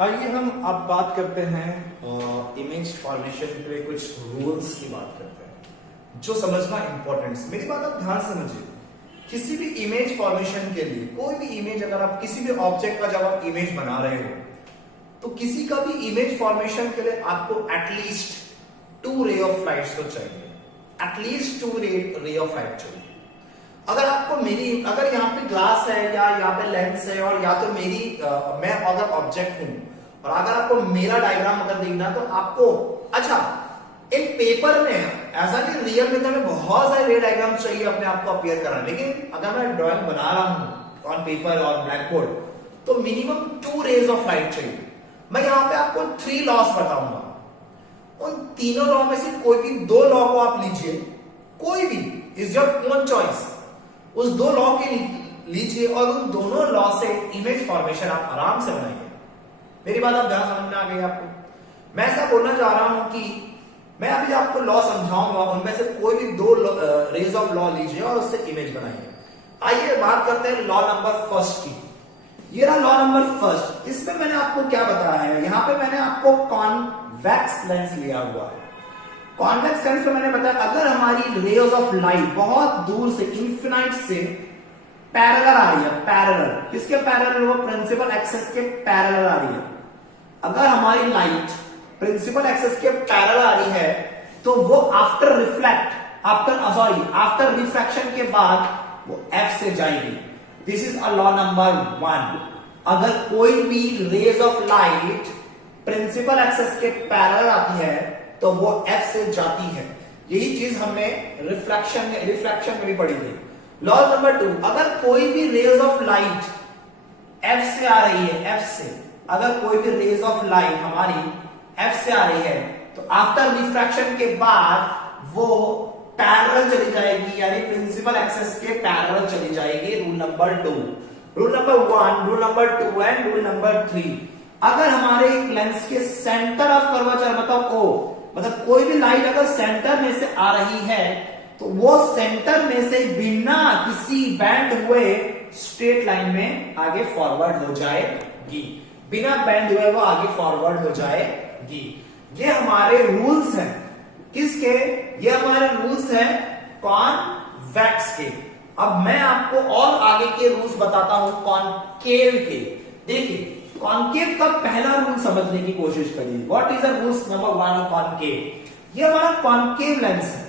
आइए हम अब बात करते हैं इमेज फॉर्मेशन के लिए कुछ रूल्स की बात करते हैं जो समझना इंपॉर्टेंट। मेरी बात आप ध्यान से समझिए। किसी भी इमेज फॉर्मेशन के लिए कोई भी इमेज, अगर आप किसी भी ऑब्जेक्ट का जब आप इमेज बना रहे हो तो किसी का भी इमेज फॉर्मेशन के लिए आपको एटलीस्ट 2 रे ऑफ लाइट तो चाहिए। एटलीस्ट 2 रे ऑफ लाइट चाहिए। अगर आपको अगर यहाँ पे ग्लास है या यहाँ पे लेंस है और या तो मैं अगर ऑब्जेक्ट हूं और अगर आपको मेरा डायग्राम अगर देखना तो आपको अच्छा एक पेपर में ऐसा नहीं, रियल में तो हमें बहुत सारे रे डायग्राम चाहिए अपने आप को अपीयर कराना, लेकिन अगर मैं ड्राइंग बना रहा हूं ऑन पेपर और ब्लैक बोर्ड तो मिनिमम 2 रेज ऑफ लाइट चाहिए। मैं यहाँ पे आपको 3 लॉस बताऊंगा। उन तीनों लॉ में से कोई भी 2 लॉ को आप लीजिए, कोई भी, इज योर ओन चॉइस। उस 2 लॉ के लीजिए और उन दोनों लॉ से इमेज फॉर्मेशन आप आराम से बनाइए। मेरी बात आप ध्यान समझ में आ गई आपको? मैं ऐसा बोलना चाह रहा हूं कि मैं अभी आपको लॉ समझाऊंगा, उनमें से कोई भी 2 रेज ऑफ लॉ लीजिए और उससे इमेज बनाइए। आइए बात करते हैं लॉ नंबर फर्स्ट की। ये रहा लॉ नंबर फर्स्ट। इसमें मैंने आपको क्या बताया है, यहां पे मैंने आपको कॉन्वेक्स लेंस लिया हुआ है। कॉन्वेक्स लेंस में मैंने बताया अगर हमारी रेज ऑफ लाइट बहुत दूर से इन्फिनाइट से पैरेलल आ रही है, पैरेलल किसके पैरेलल? वो प्रिंसिपल एक्सिस के पैरेलल आ रही है। अगर हमारी लाइट प्रिंसिपल एक्सिस के पैरेलल आ रही है तो वो आफ्टर रिफ्रैक्शन के बाद वो F से जाएगी। This is a law number 1। अगर कोई भी rays of light principal axis के पैरेलल आती है तो वो F से जाती है। यही चीज हमने रिफ्रैक्शन में भी पढ़ी थी। लॉ नंबर 2, अगर कोई भी रेज ऑफ लाइट F से आ रही है, F से अगर कोई भी रेज ऑफ लाइट हमारी F से आ रही है तो आफ्टर रिफ्रैक्शन के बाद वो पैरेलल चली जाएगी, यानी प्रिंसिपल एक्सिस के पैरेलल चली जाएगी। Rule number 2, rule number 1, rule number 2 and rule number 3। अगर हमारे लेंस के सेंटर ऑफ कर्वेचर मतलब कोई भी लाइट अगर सेंटर में से आ रही है तो वो सेंटर में से बिना किसी बैंड हुए स्ट्रेट लाइन में आगे फॉरवर्ड हो जाएगी। बिना बैंड हुए वो आगे फॉरवर्ड हो जाएगी। ये हमारे रूल्स हैं। किसके? ये हमारे रूल्स हैं कॉन्वेक्स के। अब मैं आपको और आगे के रूल्स बताता हूं कॉनकेव के। देखिए कॉनकेव का पहला रूल समझने की कोशिश करिए। What is the rules number 1 of concave? ये हमारा कॉनकेव लेंस है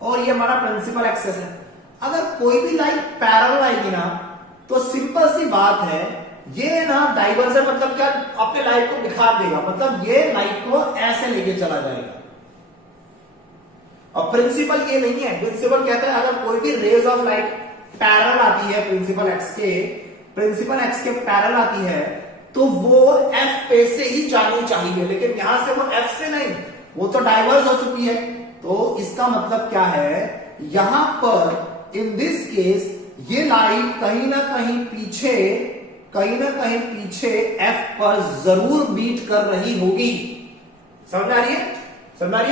और ये हमारा प्रिंसिपल एक्सिस है। अगर कोई भी लाइट पैरेलल आएगी ना तो सिंपल सी बात है, ये ना डाइवर्जन मतलब क्या, अपने लाइट को दिखा देगा, मतलब ये लाइट को ऐसे लेके चला जाएगा। और प्रिंसिपल ये नहीं है। प्रिंसिपल कहता है अगर कोई भी रेज ऑफ लाइट पैरेलल आती है प्रिंसिपल एक्स के पैरेलल आती है तो वो F पे से ही जानी चाहिए, लेकिन यहां से वो F से नहीं, वो तो डाइवर्स हो चुकी है। तो इसका मतलब क्या है, यहां पर इन दिस केस ये लाइट कहीं ना कहीं पीछे F पर जरूर बीट कर रही होगी। समझ आ रही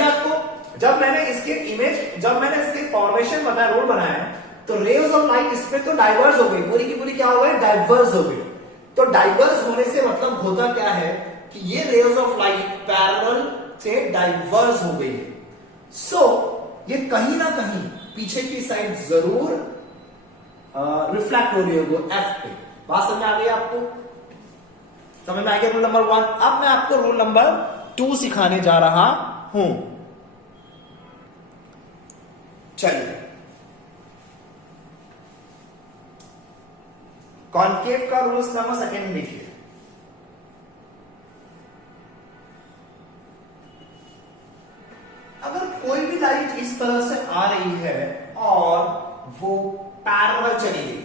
है आपको? जब मैंने इसके फॉर्मेशन बताया, रोल बनाया, तो रेज ऑफ लाइट इसमें तो डाइवर्स हो गई, पूरी की पूरी क्या हो गई, डाइवर्स हो गई। तो डाइवर्स होने से मतलब होता क्या है कि ये रेज ऑफ लाइट पैरेलल से डाइवर्स हो गई है। सो ये कहीं ना कहीं पीछे की साइड जरूर रिफ्लेक्ट हो रही होगी F पे। बात समझ आ गई आपको? समझ में आ गया रूल नंबर 1? अब मैं आपको रूल नंबर 2 सिखाने जा रहा हूं। चलिए, कॉनकेव का रूल्स नंबर 2 लिखिए। अगर कोई भी लाइट इस तरह से आ रही है और वो पैरेलल चली गई,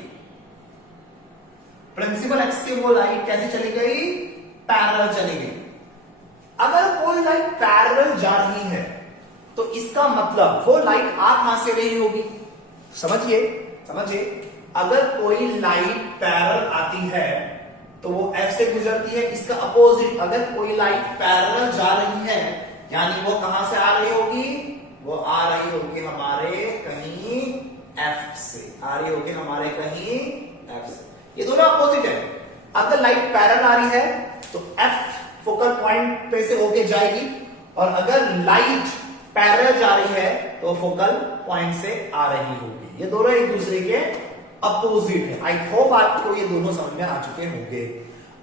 प्रिंसिपल एक्स की वो लाइट कैसे चली गई, पैरेलल चली गई। अगर कोई लाइट पैरेलल जा रही है तो इसका मतलब वो लाइट आ कहां से रही होगी? समझिए अगर कोई लाइट पैरेलल आती है तो वो F से गुजरती है। इसका अपोजिट, अगर कोई लाइट पैरेलल जा रही है यानी वो कहां से आ रही होगी, वो आ रही होगी हमारे कहीं F से, आ रही होगी हमारे कहीं F से। ये दोनों अपोजिट है। अगर पैरेलल आ रही है तो एफ फोकल पॉइंट पे से होके जाएगी, और अगर लाइट पैरेलल जा रही है तो फोकल पॉइंट से आ रही होगी। ये दोनों एक दूसरे के अपोजिट है। आई होप आपको ये दोनों समझ में आ चुके होंगे।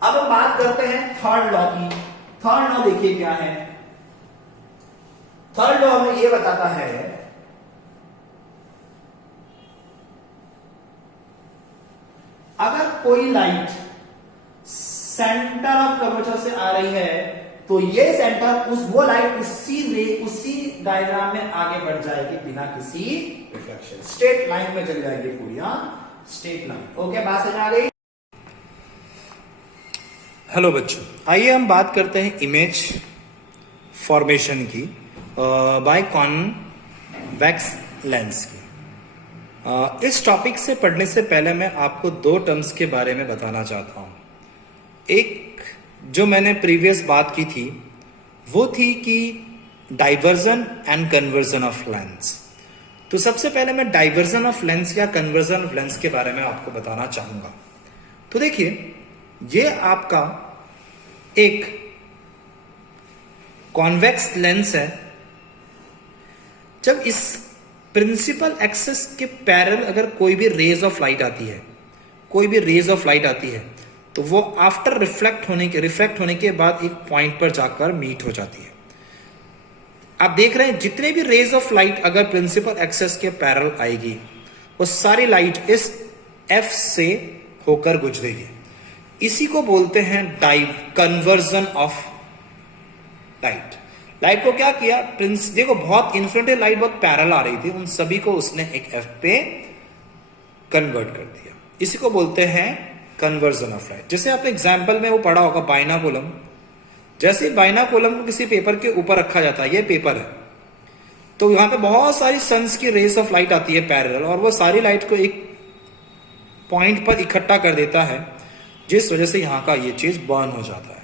अब हम बात करते हैं थर्ड लॉ की। थर्ड लॉ देखिए क्या है। थर्ड लॉ हमें यह बताता है अगर कोई लाइट सेंटर ऑफ कर्वेचर से आ रही है तो ये सेंटर वो लाइट उसी डायग्राम में आगे बढ़ जाएगी बिना किसी रिफ्लेक्शन, स्ट्रेट लाइन में चली जाएगी पूरी। Straight line. ओके, बात समझ आ गई। हेलो बच्चों, आइए हम बात करते हैं इमेज फॉर्मेशन की बाय कॉन्वेक्स लेंस की। इस टॉपिक से पढ़ने से पहले मैं आपको दो टर्म्स के बारे में बताना चाहता हूं। एक जो मैंने प्रीवियस बात की थी वो थी कि diversion and conversion of lens. तो सबसे पहले मैं डाइवर्जन ऑफ लेंस या कन्वर्जन ऑफ लेंस के बारे में आपको बताना चाहूंगा। तो देखिए, ये आपका एक कॉन्वेक्स लेंस है। जब इस प्रिंसिपल एक्सिस के पैरेलल अगर कोई भी रेज ऑफ लाइट आती है तो वो आफ्टर रिफ्लेक्ट होने के बाद एक पॉइंट पर जाकर मीट हो जाती है। आप देख रहे हैं जितने भी रेज ऑफ लाइट अगर प्रिंसिपल एक्सिस के पैरेलल आएगी वो सारी लाइट इस एफ से होकर गुजरेगी। इसी को बोलते हैं कन्वर्जन ऑफ लाइट। लाइट को क्या किया, देखो बहुत इन्फिनिटी लाइट बहुत पैरेलल आ रही थी, उन सभी को उसने एक एफ पे कन्वर्ट कर दिया। इसी को बोलते हैं कन्वर्जन ऑफ लाइट। जैसे आपने एग्जाम्पल में वो पढ़ा होगा बाइनाकुलम। जैसे बाइनाकुलम को किसी पेपर के ऊपर रखा जाता है, ये पेपर है, तो यहां पे बहुत सारी सन्स की रेस ऑफ लाइट आती है पैरेलल, और वो सारी लाइट को एक पॉइंट पर इकट्ठा कर देता है, जिस वजह से यहां का ये चीज बर्न हो जाता है।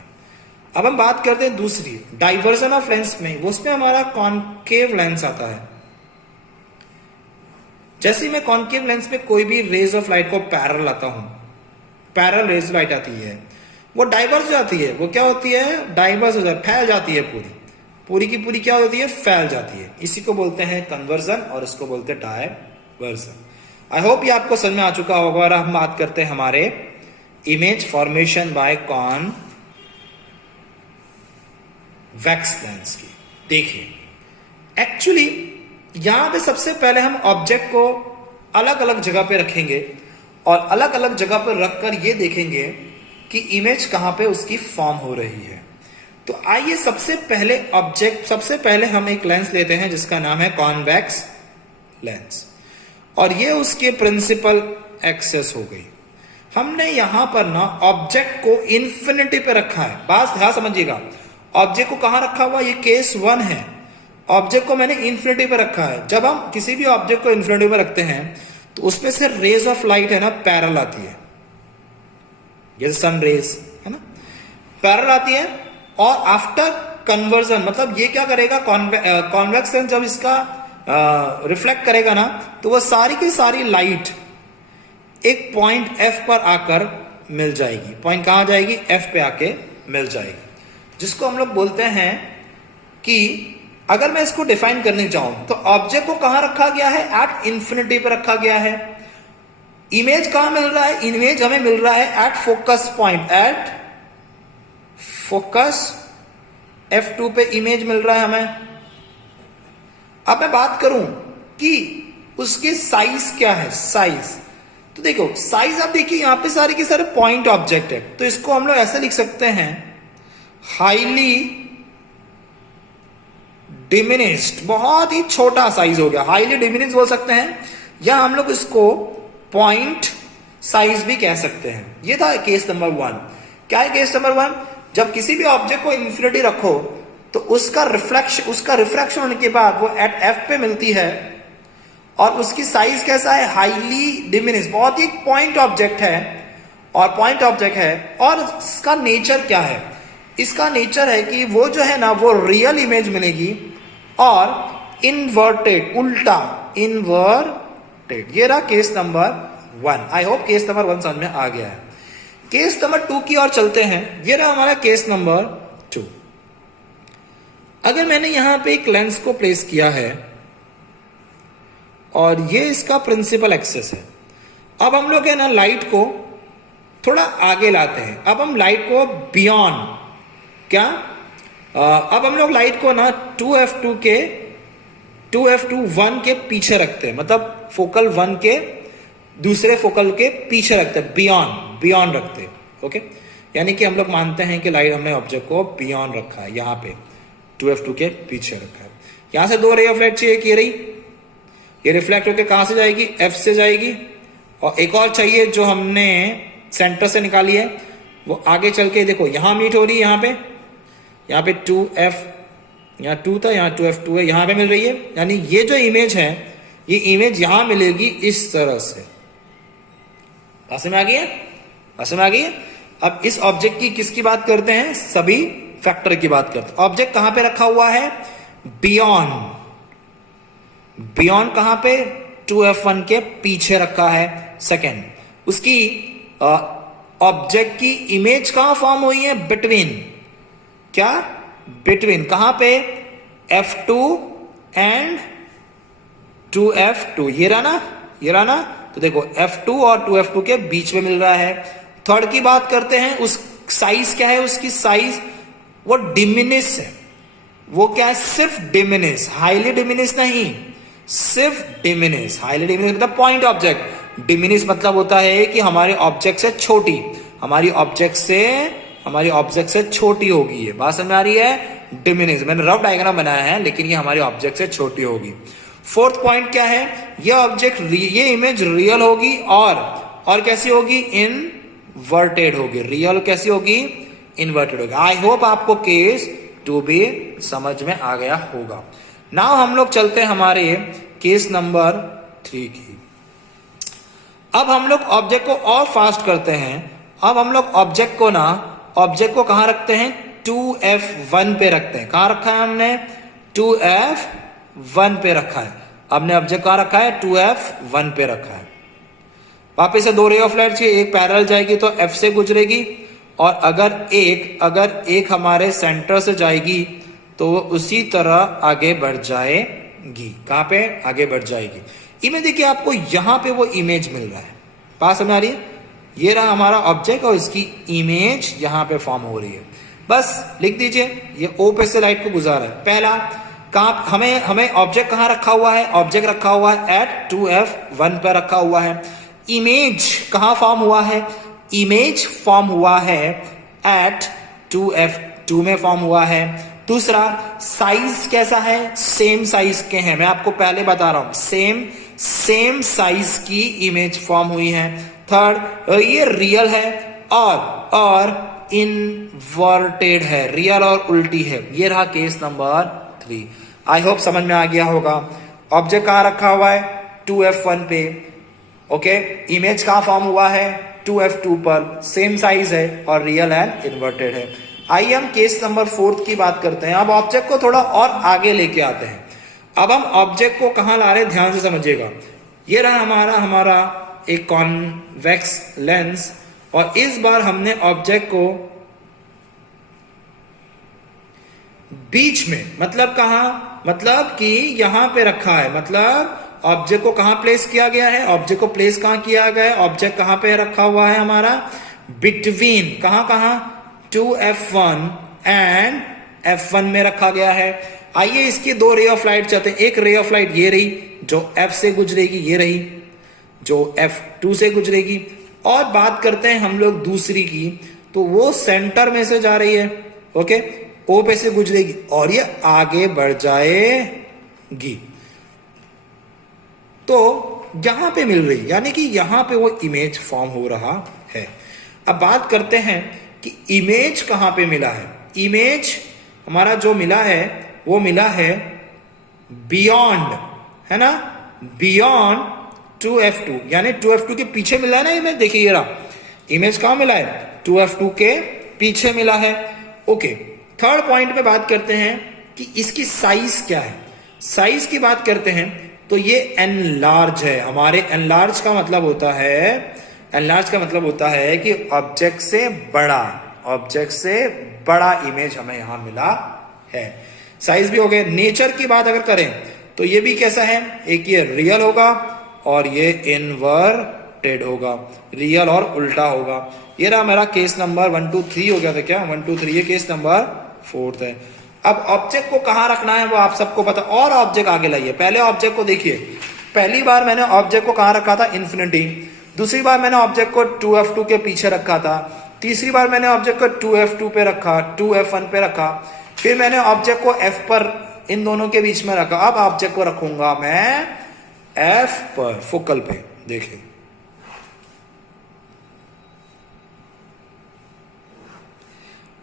अब हम बात करते हैं दूसरी डाइवर्जन ऑफ लेंस में। उसमें हमारा कॉन्केव लेंस आता है। जैसे मैं कॉन्केव लेंस में कोई भी रेज ऑफ लाइट को पैरेलल लाता हूं, पैरेलल रेज लाइट आती है, वो डाइवर्स जाती है। वो क्या होती है, डाइवर्स हो जाती है, फैल जाती है, पूरी की पूरी क्या होती है, फैल जाती है। इसी को बोलते हैं कन्वर्जन और इसको बोलते हैं डाइवर्जन। आई होप ये आपको समझ में आ चुका होगा। और हम बात करते हैं हमारे image formation by convex lens की। देखिए, एक्चुअली यहां पे सबसे पहले हम ऑब्जेक्ट को अलग अलग जगह पे रखेंगे और अलग अलग जगह पर रखकर ये देखेंगे कि इमेज कहां पे उसकी फॉर्म हो रही है। तो आइए सबसे पहले हम एक लेंस लेते हैं जिसका नाम है कॉन्वेक्स लेंस, और ये उसके प्रिंसिपल एक्सेस हो गई। हमने यहां पर ना ऑब्जेक्ट को इन्फिनिटी पे रखा है। बात ध्यान समझिएगा, ऑब्जेक्ट को कहां रखा हुआ, ये केस 1 है। ऑब्जेक्ट को मैंने इन्फिनिटी पे रखा है। जब हम किसी भी ऑब्जेक्ट को इन्फिनिटी पे रखते हैं तो उसमें से रेज ऑफ लाइट है ना पैरेलल आती है, जैसे सन रेज है ना, पैरेलल आती है। और आफ्टर कन्वर्जन मतलब ये क्या करेगा, कॉन्वेक्स लेंस जब इसका रिफ्लेक्ट करेगा ना तो वह सारी की सारी लाइट एक पॉइंट एफ पर आकर मिल जाएगी। पॉइंट कहां जाएगी, एफ पे आके मिल जाएगी, जिसको हम लोग बोलते हैं कि अगर मैं इसको डिफाइन करने चाहूं तो ऑब्जेक्ट को कहां रखा गया है, एट इंफिनिटी पे रखा गया है। इमेज कहां मिल रहा है, इमेज हमें मिल रहा है at focus point, at focus F2 पे इमेज मिल रहा है हमें। अब मैं बात करूं कि उसकी साइज क्या है, साइज तो देखो साइज आप देखिए यहां पे सारे के सारे पॉइंट ऑब्जेक्ट है, तो इसको हम लोग ऐसे लिख सकते हैं हाईली डिमिनिश्ड, बहुत ही छोटा साइज हो गया, हाईली डिमिनिश्ड बोल सकते हैं, या हम लोग इसको पॉइंट साइज भी कह सकते हैं। ये था केस नंबर 1। क्या है केस नंबर 1, जब किसी भी ऑब्जेक्ट को इन्फिनिटी रखो तो उसका रिफ्रैक्शन होने के बाद वो एट एफ पे मिलती है और उसकी साइज कैसा है, हाईली डिमिनिश, बहुत ही पॉइंट ऑब्जेक्ट है और पॉइंट ऑब्जेक्ट है। और इसका नेचर क्या है, इसका नेचर है कि वो जो है ना वो रियल इमेज मिलेगी और इन्वर्टेड, उल्टा इन्वर्टेड। ये रहा case number 1। I hope case number 1 समझ में आ गया है। केस नंबर 2 की ओर चलते हैं। ये रहा हमारा केस नंबर 2। अगर मैंने यहां पे एक लेंस को प्लेस किया है और ये इसका प्रिंसिपल एक्सेस है, अब हम लोग है ना लाइट को थोड़ा आगे लाते हैं। अब हम लाइट को बियॉन्ड क्या अब हम लोग लाइट को ना 2f1 के पीछे रखते हैं, मतलब फोकल 1 के दूसरे फोकल के पीछे रखते हैं, बियॉन्ड रखते हैं। ओके, यानी कि हम लोग मानते हैं कि लाइट हमने ऑब्जेक्ट को बियॉन्ड रखा है, यहां पे 2f2 के पीछे रखा है। यहां से 2 रे ऑफ लाइट चाहिए कि ये रिफ्लेक्ट होकर कहां से जाएगी, f से जाएगी, और एक और चाहिए जो हमने सेंटर से निकाली है, वो आगे चल के देखो यहां मीट हो रही है, यहाँ पे 2f, यहाँ 2 था, यहाँ 2f2 है, यहाँ पे मिल रही है। यानी ये जो इमेज है, ये इमेज यहां मिलेगी इस तरह से। समझ आ गई है? अब इस ऑब्जेक्ट की किसकी बात करते हैं, सभी फैक्टर की बात करते हैं। ऑब्जेक्ट कहां पे रखा हुआ है, बियॉन्ड कहां पे, 2f1 के पीछे रखा है। सेकेंड, उसकी ऑब्जेक्ट की इमेज कहां फॉर्म हुई है, बिटवीन कहां पे, f2 एंड 2f2। ये रहा ना, तो देखो f2 और 2f2 के बीच में मिल रहा है। थर्ड की बात करते हैं, उस साइज क्या है, उसकी साइज वो डिमिनिश है। वो क्या है, सिर्फ डिमिनिश, हाईली डिमिनिश नहीं, सिर्फ डिमिनिश। हाईली डिमिनिश मतलब पॉइंट ऑब्जेक्ट, डिमिनिश मतलब होता है कि हमारे ऑब्जेक्ट से छोटी, हमारी ऑब्जेक्ट से छोटी होगी। ये बात समझ आ रही है, डिमिनिश। मैंने रफ डायग्राम बनाया है, लेकिन ये हमारे ऑब्जेक्ट से छोटी होगी। फोर्थ पॉइंट क्या है, ये इमेज रियल होगी और कैसी होगी, इनवर्टेड होगी। रियल कैसी होगी, इन्वर्टेड होगी। आई होप आपको केस 2 भी समझ में आ गया होगा। नाउ हम लोग चलते हैं हमारे केस नंबर 3 की। अब हम लोग ऑब्जेक्ट को और फास्ट करते हैं। अब हम लोग ऑब्जेक्ट को कहां रखते हैं, 2f1 पे रखते हैं। कहां रखा है हमने, 2f1 पे रखा है। हमने ऑब्जेक्ट कहां रखा है, 2f1 पे रखा है। वापस से 2 रे ऑफ लाइट चाहिए, एक पैरेलल जाएगी तो f से गुजरेगी, और अगर एक हमारे सेंटर से जाएगी तो उसी तरह आगे बढ़ जाएगी। कहां पे, आगे बढ़ जाएगी। इमेज देखिए, आपको यहां पे वो इमेज मिल रहा है। बात समझ आ रही है, ये रहा हमारा ऑब्जेक्ट और इसकी इमेज यहां पे फॉर्म हो रही है। बस लिख दीजिए, ये O पे से लाइट को गुजारा है। पहला, हमें ऑब्जेक्ट कहां रखा हुआ है, ऑब्जेक्ट रखा हुआ है एट 2f1 पे रखा हुआ है। इमेज कहां फॉर्म हुआ है, इमेज फॉर्म हुआ है एट 2f2 में फॉर्म हुआ है। दूसरा, साइज कैसा है, सेम साइज के हैं। मैं आपको पहले बता रहा हूं, सेम साइज की इमेज फॉर्म हुई है। थर्ड, ये रियल है और इनवर्टेड है, रियल और उल्टी है। ये रहा केस नंबर 3। आई होप समझ में आ गया होगा। ऑब्जेक्ट कहां रखा हुआ है, 2f1 पे। ओके, इमेज कहां फॉर्म हुआ है, 2f2 पर, सेम साइज है और रियल एंड इन्वर्टेड है। आइए हम केस नंबर 4 की बात करते हैं। अब ऑब्जेक्ट को थोड़ा और आगे लेके आते हैं। अब हम ऑब्जेक्ट को कहां ला रहे हैं, ध्यान से समझिएगा। ये रहा हमारा एक कॉन्वेक्स लेंस, और इस बार हमने ऑब्जेक्ट को बीच में, मतलब कहां, मतलब कि यहां पे रखा है। मतलब ऑब्जेक्ट को कहां प्लेस किया गया है, ऑब्जेक्ट को प्लेस कहां किया गया है, ऑब्जेक्ट कहां पे रखा हुआ है हमारा, बिटवीन कहां 2f1 एंड f1 में रखा गया है। आइए इसकी 2 रे ऑफ लाइट चाहते हैं। एक रे ऑफ लाइट ये रही जो f से गुजरेगी, ये रही जो f2 से गुजरेगी। और बात करते हैं हम लोग दूसरी की, तो वो सेंटर में से जा रही है। ओके, O पे से गुजरेगी और ये आगे बढ़ जाएगी, तो यहां पे मिल रही, यानी कि यहां पे वो इमेज फॉर्म हो रहा है। अब बात करते हैं कि इमेज कहां पे मिला है। इमेज हमारा जो मिला है वो मिला है बियॉन्ड, है ना, बियॉन्ड 2f2, यानी 2f2 के पीछे मिला है ना इमेज। देखिए ये रहा इमेज कहां मिला है, 2f2 के पीछे मिला है। ओके, थर्ड पॉइंट पे बात करते हैं कि इसकी साइज क्या है। साइज की बात करते हैं तो ये एनलार्ज है। हमारे एनलार्ज का मतलब होता है, एनलार्ज का मतलब होता है कि ऑब्जेक्ट से बड़ा इमेज हमें यहां मिला है। साइज भी हो गए। नेचर की बात अगर करें तो ये भी कैसा है, एक ये रियल होगा और ये इनवर्टेड होगा, रियल और उल्टा होगा। ये रहा मेरा केस नंबर 1 2 3 हो गया था क्या, 1 2 3, ये केस नंबर 4 है। अब ऑब्जेक्ट को कहां रखना है वो आप सबको पता, और ऑब्जेक्ट आगे लाइए। पहले ऑब्जेक्ट को देखिए, पहली बार मैंने ऑब्जेक्ट को कहां रखा था, इन्फिनिटी। दूसरी बार मैंने ऑब्जेक्ट को 2f2 के पीछे रखा था। तीसरी बार मैंने ऑब्जेक्ट को 2f2 पे रखा, 2f1 पे रखा। फिर मैंने ऑब्जेक्ट को f पर, इन दोनों के बीच में रखा। अब ऑब्जेक्ट को रखूंगा मैं f पर, फोकल पे। देखिए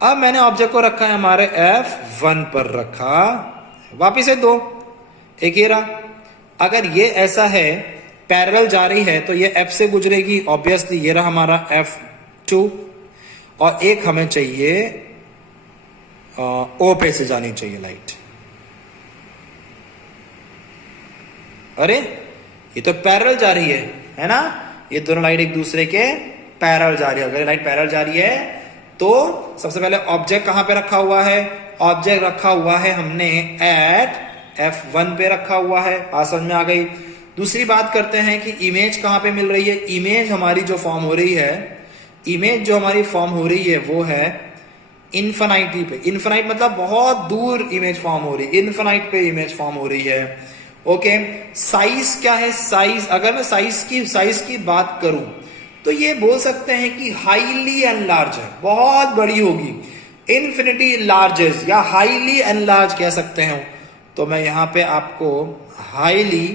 अब मैंने ऑब्जेक्ट को रखा है हमारे f1 पर रखा। वापिस से दो, एक ये रहा। अगर ये ऐसा है, पैरेलल जा रही है तो ये f से गुजरेगी ऑब्वियसली। ये रहा हमारा f2, और एक हमें चाहिए o पे से जानी चाहिए लाइट। अरे ये तो पैरेलल जा रही है ना, ये दोनों लाइट एक दूसरे के पैरेलल जा रही है। अगर लाइट पैरेलल जा रही है तो सबसे पहले ऑब्जेक्ट कहां पे रखा हुआ है, ऑब्जेक्ट रखा हुआ है हमने एट f1 पे रखा हुआ है। बात समझ में आ गई। दूसरी बात करते हैं कि इमेज कहां पे मिल रही है। इमेज हमारी जो फॉर्म हो रही है, इमेज जो हमारी फॉर्म हो रही है वो है इन्फिनिटी पे। इन्फिनाइट मतलब बहुत दूर इमेज फॉर्म हो रही है, इन्फिनाइट पे इमेज फॉर्म हो रही है। ओके, साइज क्या है, साइज अगर मैं साइज की बात करूं तो ये बोल सकते हैं कि हाईली एनलार्ज है, बहुत बड़ी होगी। इन्फिनिटी लार्जेस या हाईली एनलार्ज कह सकते हैं। तो मैं यहां पे आपको हाईली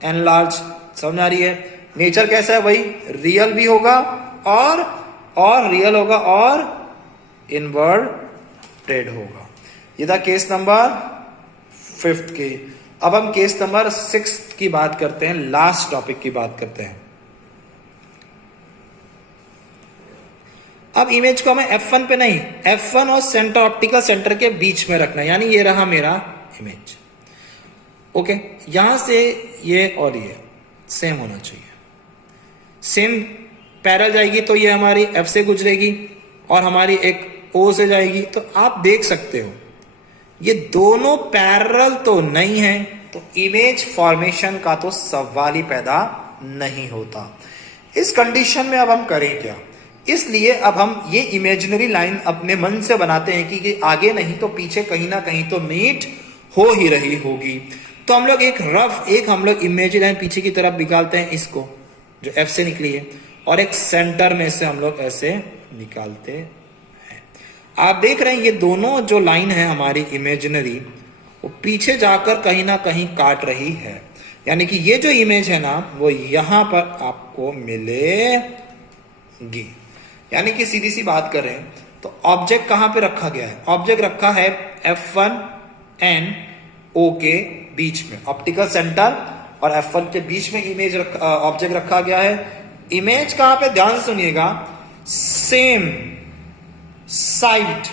एनलार्ज, समझ आ रही है। नेचर कैसा है, वही रियल भी होगा और रियल होगा और इनवर्टेड होगा। ये था केस नंबर 5 के। अब हम केस नंबर 6 की बात करते हैं, लास्ट टॉपिक की बात करते हैं। अब इमेज को हमें f1 पे नहीं, f1 और सेंटर, ऑप्टिकल सेंटर के बीच में रखना है। यानी ये रहा मेरा इमेज। ओके, यहां से ये और ये सेम होना चाहिए, सेम पैरेलल जाएगी तो ये हमारी f से गुजरेगी और हमारी एक o से जाएगी। तो आप देख सकते हो ये दोनों पैरेलल तो नहीं है, तो इमेज फॉर्मेशन का तो सवाल ही पैदा नहीं होता। इस कंडीशन में अब हम करें क्या, इसलिए अब हम ये इमेजिनरी लाइन अपने मन से बनाते हैं कि ये आगे नहीं तो पीछे कहीं ना कहीं तो मीट हो ही रही होगी। तो हम लोग एक हम लोग इमेजिनरी लाइन पीछे की तरफ निकालते हैं, इसको जो f से निकली है, और एक सेंटर में से हम लोग ऐसे निकालते हैं। आप देख रहे हैं ये दोनों जो लाइन है हमारी इमेजिनरी, वो पीछे जाकर कहीं ना कहीं काट रही है। यानी कि ये जो इमेज है ना वो यहां पर आपको मिलेगी। यानी कि सीधी सी बात करें तो ऑब्जेक्ट कहां पे रखा गया है, ऑब्जेक्ट रखा है f1 एंड o के बीच में, ऑप्टिकल सेंटर और f1 के बीच में इमेज ऑब्जेक्ट रखा गया है। इमेज कहां पे, ध्यान सुनिएगा, same side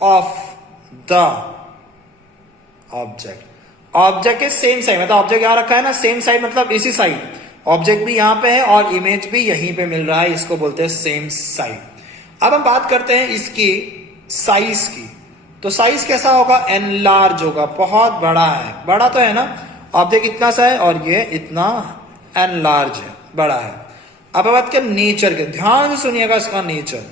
of the object के सेम साइड, मतलब ऑब्जेक्ट यहां रखा है ना, सेम साइड मतलब इसी साइड, ऑब्जेक्ट भी यहां पे है और इमेज भी यहीं पे मिल रहा है, इसको बोलते हैं सेम साइड। अब हम बात करते हैं इसकी साइज की। तो साइज कैसा होगा, एनलार्ज होगा, बहुत बड़ा है, बड़ा तो है ना, ऑब्जेक्ट इतना सा है और ये इतना एनलार्ज है, बड़ा है। अब बात करें नेचर के, ध्यान से सुनिएगा इसका नेचर।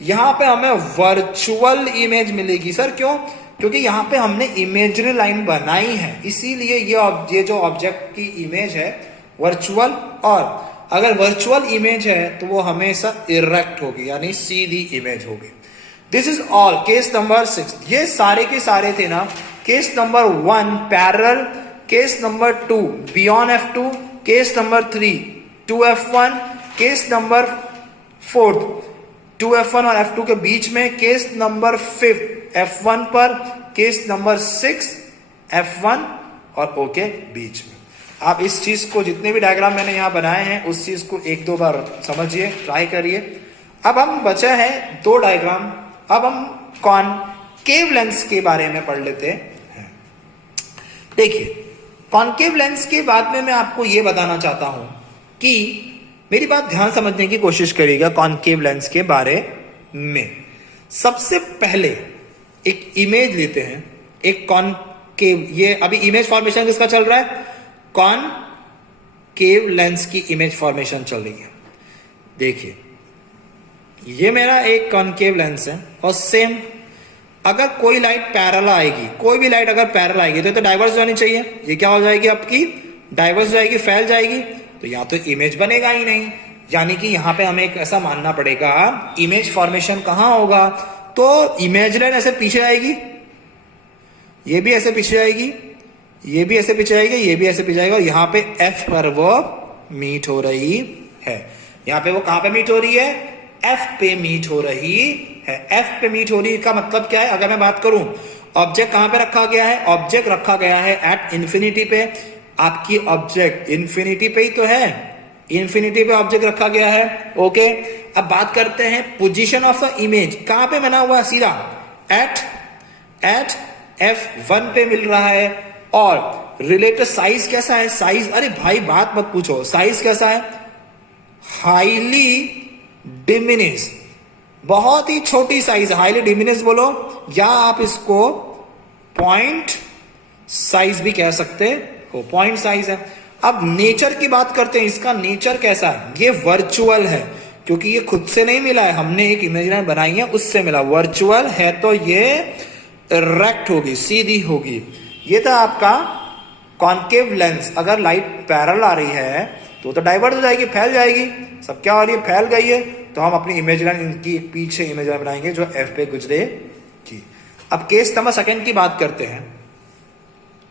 यहां पे हमें वर्चुअल इमेज मिलेगी। सर क्यों, क्योंकि यहां पे हमने इमेजरी लाइन बनाई है, इसीलिए ये जो ऑब्जेक्ट की इमेज है वर्चुअल, और अगर वर्चुअल इमेज है तो वो हमेशा इरेक्ट होगी, यानी सीधी इमेज होगी। This is all case number 6। ये सारे के सारे थे ना, case number 1 parallel, case number 2 beyond f2, case number 3 2f1, case number 4 2f1 और f2 के बीच में, केस नंबर 5 f1 पर, केस नंबर 6 f1 और o के बीच में। आप इस चीज को, जितने भी डायग्राम मैंने यहां बनाए हैं उस चीज को 1-2 बार समझिए, ट्राई करिए। अब हम बचे हैं 2 डायग्राम। अब हम कॉनकेव लेंस के बारे में पढ़ लेते हैं। देखिए कॉन्केव लेंस के बाद में मैं आपको यह बताना चाहता हूं कि मेरी बात ध्यान समझने की कोशिश करिएगा कॉन्केव लेंस के बारे में। सबसे पहले एक इमेज लेते हैं, एक कॉन्केव, ये अभी इमेज फॉर्मेशन किसका चल रहा है, कॉन्केव लेंस की इमेज फॉर्मेशन चल रही है। देखिए ये मेरा एक कॉन्केव लेंस है और सेम अगर कोई लाइट पैरेलल आएगी, कोई भी लाइट अगर पैरेलल आएगी तो डाइवर्स हो जानी चाहिए। ये क्या हो जाएगी आपकी, डाइवर्स हो जाएगी, फैल जाएगी, तो यहाँ तो इमेज बनेगा ही नहीं। यानी कि यहाँ पे हमें एक ऐसा मानना पड़ेगा, इमेज फॉर्मेशन कहाँ होगा, तो इमेज लाइन ऐसे पीछे आएगी, ये भी ऐसे पीछे आएगी, ये भी ऐसे पीछे आएगी, ये भी ऐसे पीछे आएगा, और यहाँ पे एफ पर वो मीट हो रही है। यहाँ पे वो कहाँ पे मीट हो रही है, एफ पे मीट हो रही है। एफ पे मीट हो रही का मतलब क्या है, अगर मैं बात करूं ऑब्जेक्ट कहां पे रखा गया है, ऑब्जेक्ट रखा गया है एट इंफिनिटी पे। आपकी ऑब्जेक्ट इंफिनिटी पे ही तो है, इंफिनिटी पे ऑब्जेक्ट रखा गया है। ओके, अब बात करते हैं पोजीशन ऑफ द इमेज, कहां पे बना हुआ है, सीधा एट F1 पे मिल रहा है। और रिलेटेड साइज कैसा है, साइज, अरे भाई बात मत पूछो, साइज कैसा है, हाईली डिमिनिश, बहुत ही छोटी साइज, हाईली डिमिनिश बोलो, या आप इसको पॉइंट साइज भी कह सकते हो, पॉइंट साइज है। अब नेचर की बात करते हैं, इसका नेचर कैसा है, ये वर्चुअल है, क्योंकि ये खुद से नहीं मिला है, हमने एक इमेजिनरी बनाई है उससे मिला। वर्चुअल है तो ये इरेक्ट होगी, सीधी होगी। ये था आपका कॉन्केव लेंस। अगर लाइट पैरेलल आ रही है तो डाइवर्ट हो जाएगी, फैल जाएगी। सब क्या हो रही है, फैल गई है, तो हम अपनी इमेज लाइन इनकी पीछे इमेज लाइन बनाएंगे जो एफ पे गुजरेगी। अब केस नंबर सेकंड की बात करते हैं,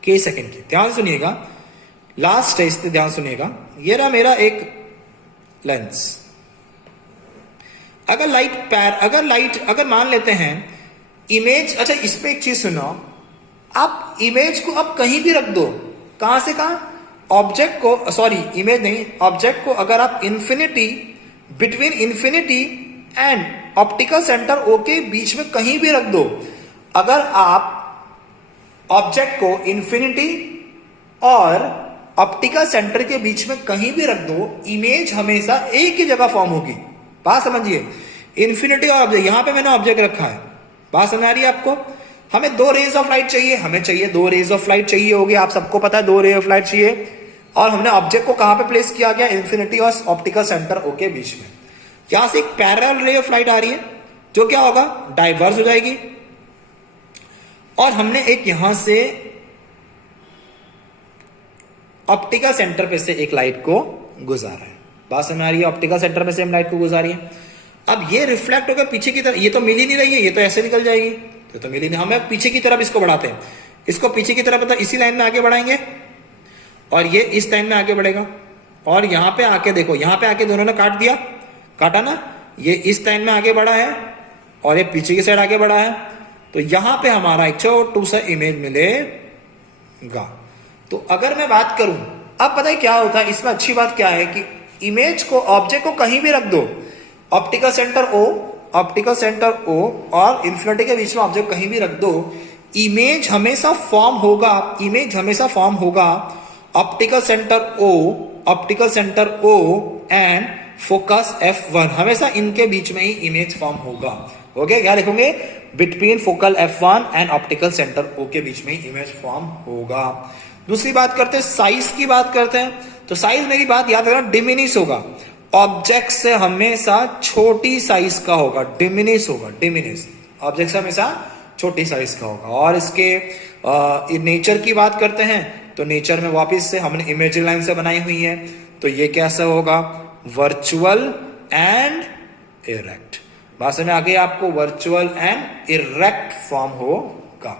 केस सेकंड की, ध्यान सुनिएगा, लास्ट स्टेज पे ध्यान सुनिएगा। ये रहा मेरा एक लेंस। अगर मान लेते हैं इमेज, अच्छा इस पे एक चीज सुनो, आप इमेज को अब कहीं भी रख दो, कहां से कहां, ऑब्जेक्ट को, सॉरी इमेज नहीं, ऑब्जेक्ट को अगर आप infinity, between infinity and optical centre O के बीच में कहीं भी रख दो, अगर आप ऑब्जेक्ट को इंफिनिटी और ऑप्टिकल सेंटर के बीच में कहीं भी रख दो, इमेज हमेशा एक ही जगह फॉर्म होगी। बात समझिए, इंफिनिटी और ऑब्जेक्ट, यहां पे मैंने ऑब्जेक्ट रखा है, बात समझ आ रही है आपको। हमें 2 रेज ऑफ लाइट चाहिए, हमें चाहिए 2 रेज ऑफ लाइट चाहिए होगी, आप सबको पता है 2 रे ऑफ लाइट चाहिए। और हमने ऑब्जेक्ट को कहां पे प्लेस किया गया, इंफिनिटी और ऑप्टिकल सेंटर ओ के बीच में। यहां से एक पैरेलल रे ऑफ लाइट आ रही है, जो क्या होगा, डाइवर्स हो जाएगी। और हमने एक यहां से ऑप्टिकल सेंटर पे से एक लाइट को गुजारा है, बात समझ आ रही है, ऑप्टिकल सेंटर में से हम लाइट को गुजारी है। अब ये रिफ्लेक्ट होकर पीछे की तरफ, ये तो मिल ही नहीं रही है, ये तो ऐसे निकल जाएगी, तो मिल ही नहीं। हमें पीछे की तरफ इसको बढ़ाते हैं, इसको पीछे की तरफ मतलब इसी लाइन में आगे बढ़ाएंगे, और ये इस लाइन में आगे बढ़ेगा। और यहां पे आके देखो, यहां पे आके दोनों ने काट दिया, काटा ना, ये इस लाइन में आगे बढ़ा है और ये पीछे की साइड आगे बढ़ा है, तो यहां पे हमारा एक छोटू सा इमेज मिलेगा। तो अगर मैं बात करूं, अब पता है क्या होता है इसमें, अच्छी बात क्या है कि इमेज को, ऑब्जेक्ट को कहीं भी रख दो, ऑप्टिकल सेंटर ओ और इंफिनिटी के बीच में ऑब्जेक्ट कहीं भी रख दो, इमेज हमेशा फॉर्म होगा optical centre O and focus F1, हमेशा इनके बीच में ही इमेज फॉर्म होगा। ओके, क्या लिखोगे, between focal F1 and optical centre O के बीच में ही इमेज फॉर्म होगा। दूसरी बात करते हैं, साइज की बात करते हैं। तो साइज, मेरी बात याद रखना, डिमिनिश होगा, ऑब्जेक्ट से हमेशा छोटी साइज का होगा, डिमिनिश होगा, डिमिनिश, ऑब्जेक्ट से हमेशा छोटी साइज का होगा। और इसके नेचर की बात करते हैं, तो नेचर में वापस से हमने इमेज लाइन से बनाई हुई है, तो ये कैसा होगा, वर्चुअल एंड इरेक्ट। बात समझ में आ गई आपको, वर्चुअल एंड इरेक्ट फॉर्म होगा।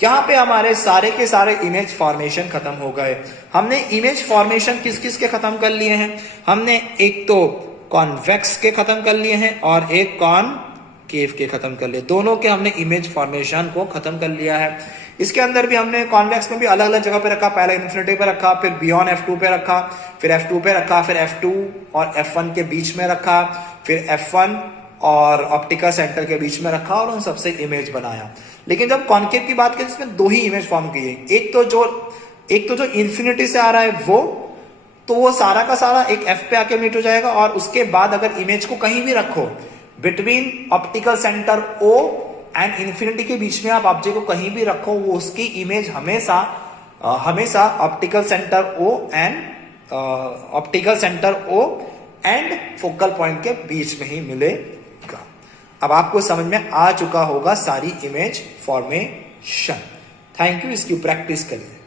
यहां पे हमारे सारे के सारे इमेज फॉर्मेशन खत्म हो गए। हमने इमेज फॉर्मेशन किस किस के खत्म कर लिए हैं, हमने एक तो कॉन्वेक्स के खत्म कर लिए हैं और एक कॉनकेव के खत्म कर लिए, दोनों के हमने इमेज फॉर्मेशन को खत्म कर लिया है। इसके अंदर भी हमने कॉन्वेक्स में भी अलग अलग जगह पे रखा, पहले इन्फिनिटी पे रखा, फिर बियॉन्ड F2 पे रखा, फिर F2 पे रखा, फिर F2 और F1 के बीच में रखा, फिर F1 और ऑप्टिकल सेंटर के बीच में रखा, और उन सबसे इमेज बनाया। लेकिन जब कॉन्केव की बात करें, इसमें 2 ही इमेज फॉर्म की है। एक तो जो एक तो जो इन्फिनिटी से आ रहा है वो, तो वो सारा का सारा एक एफ पे आके मीट हो जाएगा। और उसके बाद अगर इमेज को कहीं भी रखो between optical centre O and infinity के बीच में आप ऑब्जेक्ट को कहीं भी रखो, वो उसकी इमेज हमेशा optical centre O and focal point के बीच में ही मिलेगा। अब आपको समझ में आ चुका होगा सारी इमेज फॉर्मेशन। थैंक यू, इसकी प्रैक्टिस करिए।